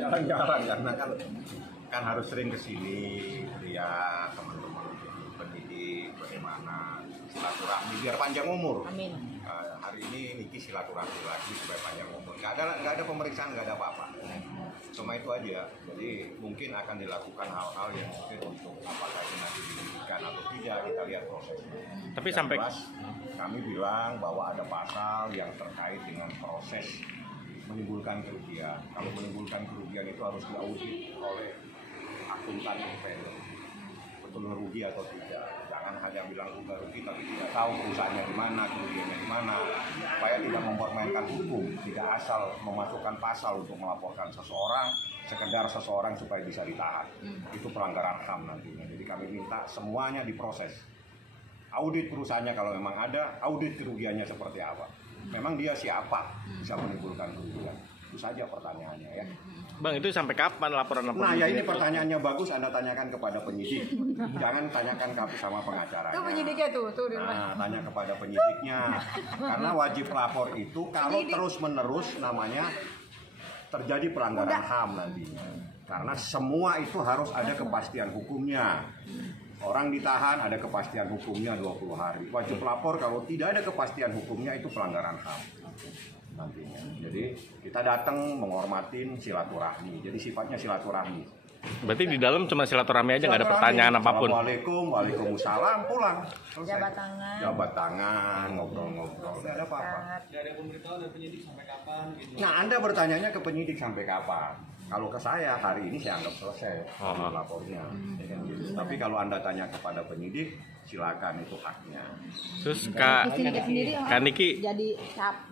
Jarang-jarang karena kan harus sering kesini lihat teman-teman pendidik bagaimana silaturahmi biar panjang umur. Amin. Hari ini Niki silaturahmi lagi supaya panjang umur. Nggak ada pemeriksaan, nggak ada apa-apa. Cuma itu aja. Jadi mungkin akan dilakukan hal-hal yang mungkin untuk apakah ini nanti diberikan atau tidak, kita lihat prosesnya. Tapi sampai kami bilang bahwa ada pasal yang terkait dengan proses menimbulkan kerugian. Kalau menimbulkan kerugian itu harus diaudit oleh akuntan independen. Betul rugi atau tidak. Jangan hanya bilang udah rugi tapi tidak tahu perusahaannya di mana, kerugiannya di mana. Supaya tidak mempermainkan hukum, tidak asal memasukkan pasal untuk melaporkan sekedar seseorang supaya bisa ditahan. Itu pelanggaran HAM nantinya. Jadi kami minta semuanya diproses. Audit perusahaannya kalau memang ada, audit kerugiannya seperti apa. Memang dia siapa bisa menimbulkan kerugian. Itu saja pertanyaannya ya. Bang, itu sampai kapan laporan? Nah ya ini pertanyaannya bagus, Anda tanyakan kepada penyidik. Jangan tanyakan sama pengacaranya. Itu penyidiknya tuh. Nah, tanya kepada penyidiknya. Karena wajib lapor itu kalau terus-menerus namanya terjadi pelanggaran HAM nantinya. Karena semua itu harus ada kepastian hukumnya. Orang ditahan ada kepastian hukumnya 20 hari. Wajib lapor kalau tidak ada kepastian hukumnya itu pelanggaran HAM. Nantinya. Jadi kita datang menghormatin silaturahmi. Jadi sifatnya silaturahmi. Berarti di dalam cuma silaturahmi aja, nggak ada pertanyaan apapun. Assalamualaikum, waalaikumsalam, pulang. Jabat tangan. Jabat tangan, ngobrol-ngobrol. Nggak ada apa-apa. Nggak ada pemberitahuan dari penyidik sampai kapan gitu. Nah, Anda bertanyanya ke penyidik sampai kapan? Kalau ke saya hari ini saya anggap selesai lapornya. Ya kan gitu. Tapi kalau Anda tanya kepada penyidik, silakan itu haknya. Terus Kak Niki jadi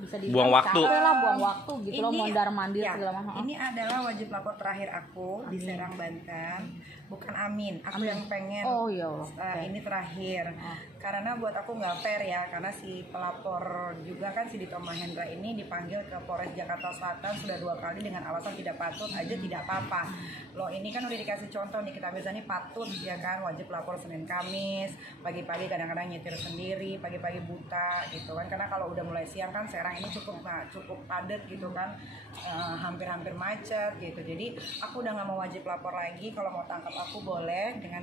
bisa buang waktu. Buang waktu gitu loh, mondar mandir ya, segala macam. Ini adalah wajib lapor terakhir aku di Serang, Banten. Bukan Amin, aku yang pengen. Oh iya. Ini terakhir. Karena buat aku nggak fair ya, karena si pelapor juga kan si Dito Mahendra ini dipanggil ke Polres Jakarta Selatan sudah 2 kali dengan alasan tidak patut aja tidak apa-apa. Loh ini kan udah dikasih contoh nih, kita biasanya patut ya kan, wajib lapor Senin Kamis, pagi-pagi kadang-kadang nyetir sendiri, pagi-pagi buta gitu kan. Karena kalau udah mulai siang kan Serang ini cukup padat gitu kan, hampir-hampir macet gitu. Jadi aku udah nggak mau wajib lapor lagi. Kalau mau tangkap aku boleh dengan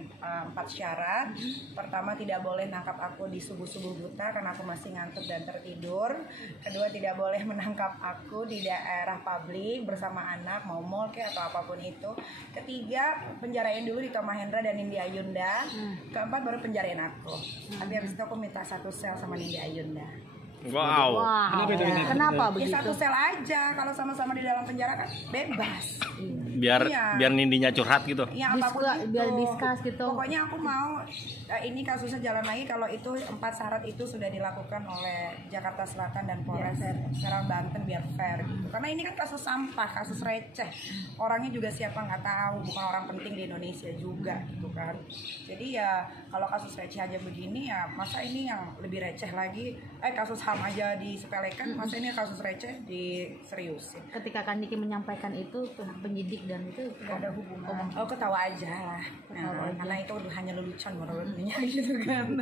4 syarat. Pertama, tidak boleh nangkap aku di subuh-subuh buta karena aku masih ngantuk dan tertidur. Kedua, tidak boleh menangkap aku di daerah publik bersama anak, mau mall kayak atau apapun itu. Ketiga, penjarain dulu Dito Mahendra dan Nindi Ayunda. Keempat, baru penjarain aku. Tapi habis itu aku minta 1 sel sama Nindi Ayunda. Wow. Kenapa Ya begitu? 1 sel aja, kalau sama-sama di dalam penjara kan bebas. Biar Iya. nindinya curhat gitu. Ya apapun itu. Biar discuss gitu. Pokoknya aku mau ini kasusnya jalan lagi kalau itu 4 syarat itu sudah dilakukan oleh Jakarta Selatan dan Polres Serang Banten biar fair gitu. Karena ini kan kasus sampah, kasus receh. Orangnya juga siapa nggak tahu, bukan orang penting di Indonesia juga gitu kan. Jadi ya kalau kasus receh aja begini ya masa ini yang lebih receh lagi, kasus HAM aja disepelekan, masa ini kasus receh diseriusin. Ketika Kak Niki menyampaikan itu ke penyidik dan itu Gak ada hubungan. Oh ketawa aja lah. Karena itu hanya lelucon menurutnya gitu kan.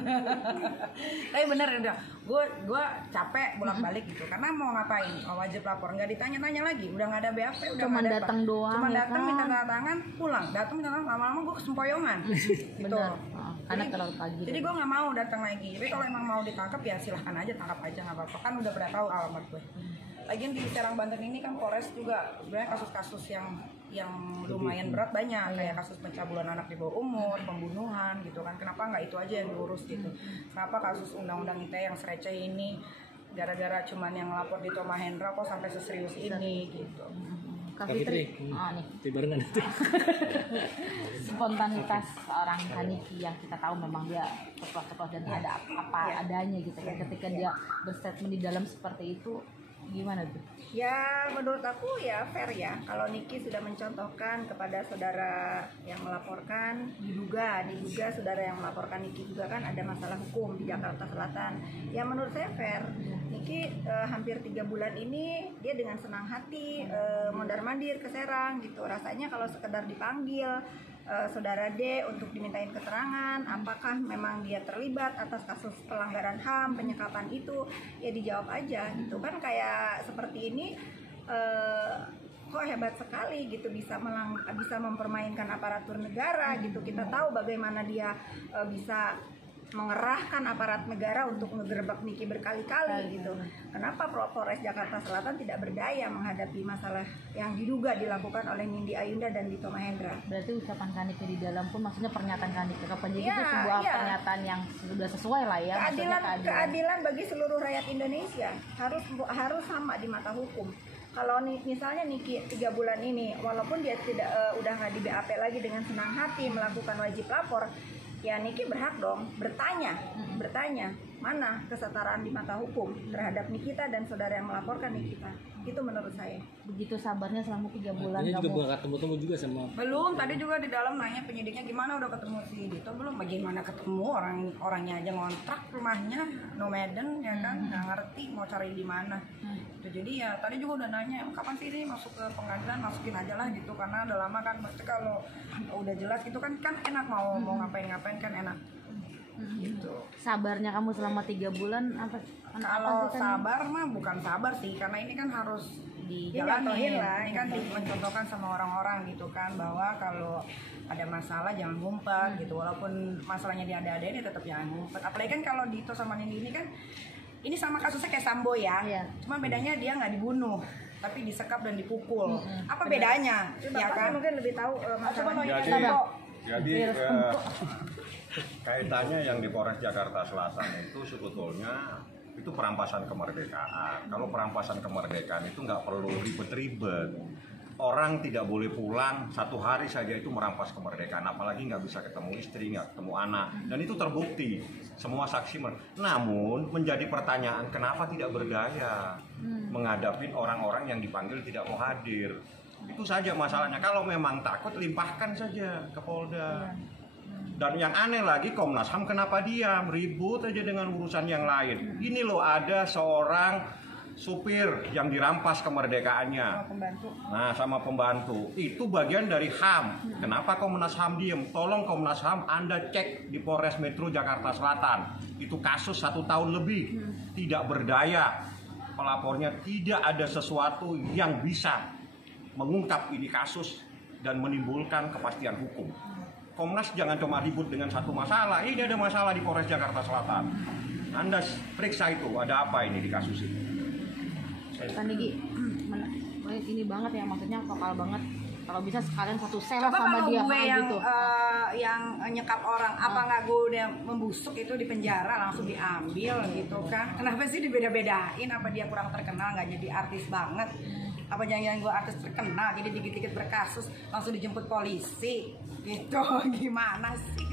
Tapi bener udah, gue capek bolak-balik gitu. Karena mau ngapain? Mau wajib lapor, nggak ditanya-tanya lagi. Udah nggak ada BAP, udah Cuma nggak ada datang doang. Cuma ya datang kan? minta tanda tangan, pulang. Datang minta tanda tangan, lama-lama gue kesempoyongan. Gitu. Bener. Karena terlalu pagi. Jadi gue nggak mau datang lagi. Tapi kalau emang mau ditangkap ya silahkan aja, tangkap aja nggak apa-apa. Kan udah pernah tahu alamat gue. Lagian di Serang Banten ini kan Polres juga sebenarnya kasus-kasus yang lumayan berat banyak, kayak kasus pencabulan anak di bawah umur, pembunuhan gitu kan. Kenapa nggak itu aja yang diurus gitu? Kenapa kasus undang-undang ITE yang sereceh ini gara-gara cuman yang lapor Dito Mahendra kok sampai seserius ini gitu. Kak Fitri, nih barengan itu. spontanitas seorang Kak Niki yang kita tahu memang dia ceplos-ceplos dan ada apa adanya gitu kan. Ketika dia berstatement di dalam seperti itu, gimana tuh? Ya menurut aku ya fair ya, kalau Niki sudah mencontohkan kepada saudara yang melaporkan, diduga saudara yang melaporkan Niki juga kan ada masalah hukum di Jakarta Selatan. Ya menurut saya fair. Niki hampir 3 bulan ini dia dengan senang hati mondar-mandir ke Serang gitu. Rasanya kalau sekedar dipanggil saudara D untuk dimintain keterangan apakah memang dia terlibat atas kasus pelanggaran HAM, penyekapan itu, ya dijawab aja gitu kan. Kayak seperti ini kok hebat sekali gitu, bisa mempermainkan aparatur negara gitu. Kita tahu bagaimana dia bisa mengerahkan aparat negara untuk ngegerebek Niki berkali-kali gitu. Kenapa Polres Jakarta Selatan tidak berdaya menghadapi masalah yang diduga dilakukan oleh Nindi Ayunda dan Dito Mahendra? Berarti ucapan Kanike di dalam pun maksudnya pernyataan Kanike ke penyidik Iya, itu sebuah iya. pernyataan yang sudah sesuai lah ya. Maksudnya Keadilan bagi seluruh rakyat Indonesia harus sama di mata hukum. Kalau misalnya Niki 3 bulan ini, walaupun dia tidak udah nggak di BAP lagi, dengan senang hati melakukan wajib lapor, ya Niki berhak dong bertanya mana kesetaraan di mata hukum terhadap Nikita dan saudara yang melaporkan Nikita. Itu menurut saya. Begitu sabarnya selama 3 bulan Ini juga kamu. belum ketemu juga sama Belum, tadi juga di dalam nanya penyidiknya gimana udah ketemu si Dito belum? Bagaimana ketemu, orangnya aja ngontrak rumahnya nomaden ya kan, nggak ngerti mau cari di mana. Jadi ya tadi juga udah nanya kapan sih ini masuk ke pengadilan, masukin aja lah gitu, karena udah lama kan. Maksudnya kalau udah jelas gitu kan enak, mau ngapain kan enak. Gitu. Sabarnya kamu selama 3 bulan apa? Kalau sih, Kan? sabar mah bukan sabar sih, karena ini kan harus dijalanin lah. Ini kan mencontohkan sama orang-orang gitu kan, bahwa kalau ada masalah jangan ngumpet gitu, walaupun masalahnya diada-adain ya tetap jangan ngumpet. Apalagi kan kalau Dito sama Nindi ini kan, ini sama kasusnya kayak Sambo ya, Iya. cuma bedanya dia nggak dibunuh tapi disekap dan dipukul. Apa bedanya? Ya kan mungkin lebih tahu masalahnya. Jadi kaitannya yang di Polres Jakarta Selatan itu sebetulnya itu perampasan kemerdekaan. Kalau perampasan kemerdekaan itu nggak perlu ribet-ribet. Orang tidak boleh pulang 1 hari saja itu merampas kemerdekaan, apalagi nggak bisa ketemu istri, nggak ketemu anak, dan itu terbukti semua saksi. Namun menjadi pertanyaan kenapa tidak berdaya menghadapi orang-orang yang dipanggil tidak mau hadir. Itu saja masalahnya. Kalau memang takut limpahkan saja ke Polda. Dan yang aneh lagi, Komnas HAM kenapa diam, ribut aja dengan urusan yang lain. Ini loh, ada seorang supir yang dirampas kemerdekaannya. Nah, sama pembantu. Itu bagian dari HAM. Kenapa Komnas HAM diem? Tolong Komnas HAM Anda cek di Polres Metro Jakarta Selatan. Itu kasus 1 tahun lebih. Tidak berdaya. Pelapornya tidak ada sesuatu yang bisa mengungkap ini kasus dan menimbulkan kepastian hukum. Komnas jangan cuma ribut dengan satu masalah. Ini ada masalah di Polres Jakarta Selatan. Anda periksa itu, ada apa ini di kasus ini. Kan Niki ini banget ya, maksudnya vokal banget. Kalau bisa sekalian satu sel Coba sama kalau dia gue kayak yang gitu. yang nyekap orang, apa nggak gue udah membusuk itu di penjara langsung diambil gitu kan? Kenapa sih dibeda-bedain? Apa dia kurang terkenal, nggak jadi artis banget? Apa jangan-jangan gue artis terkenal jadi dikit-dikit berkasus langsung dijemput polisi gitu? Gimana sih?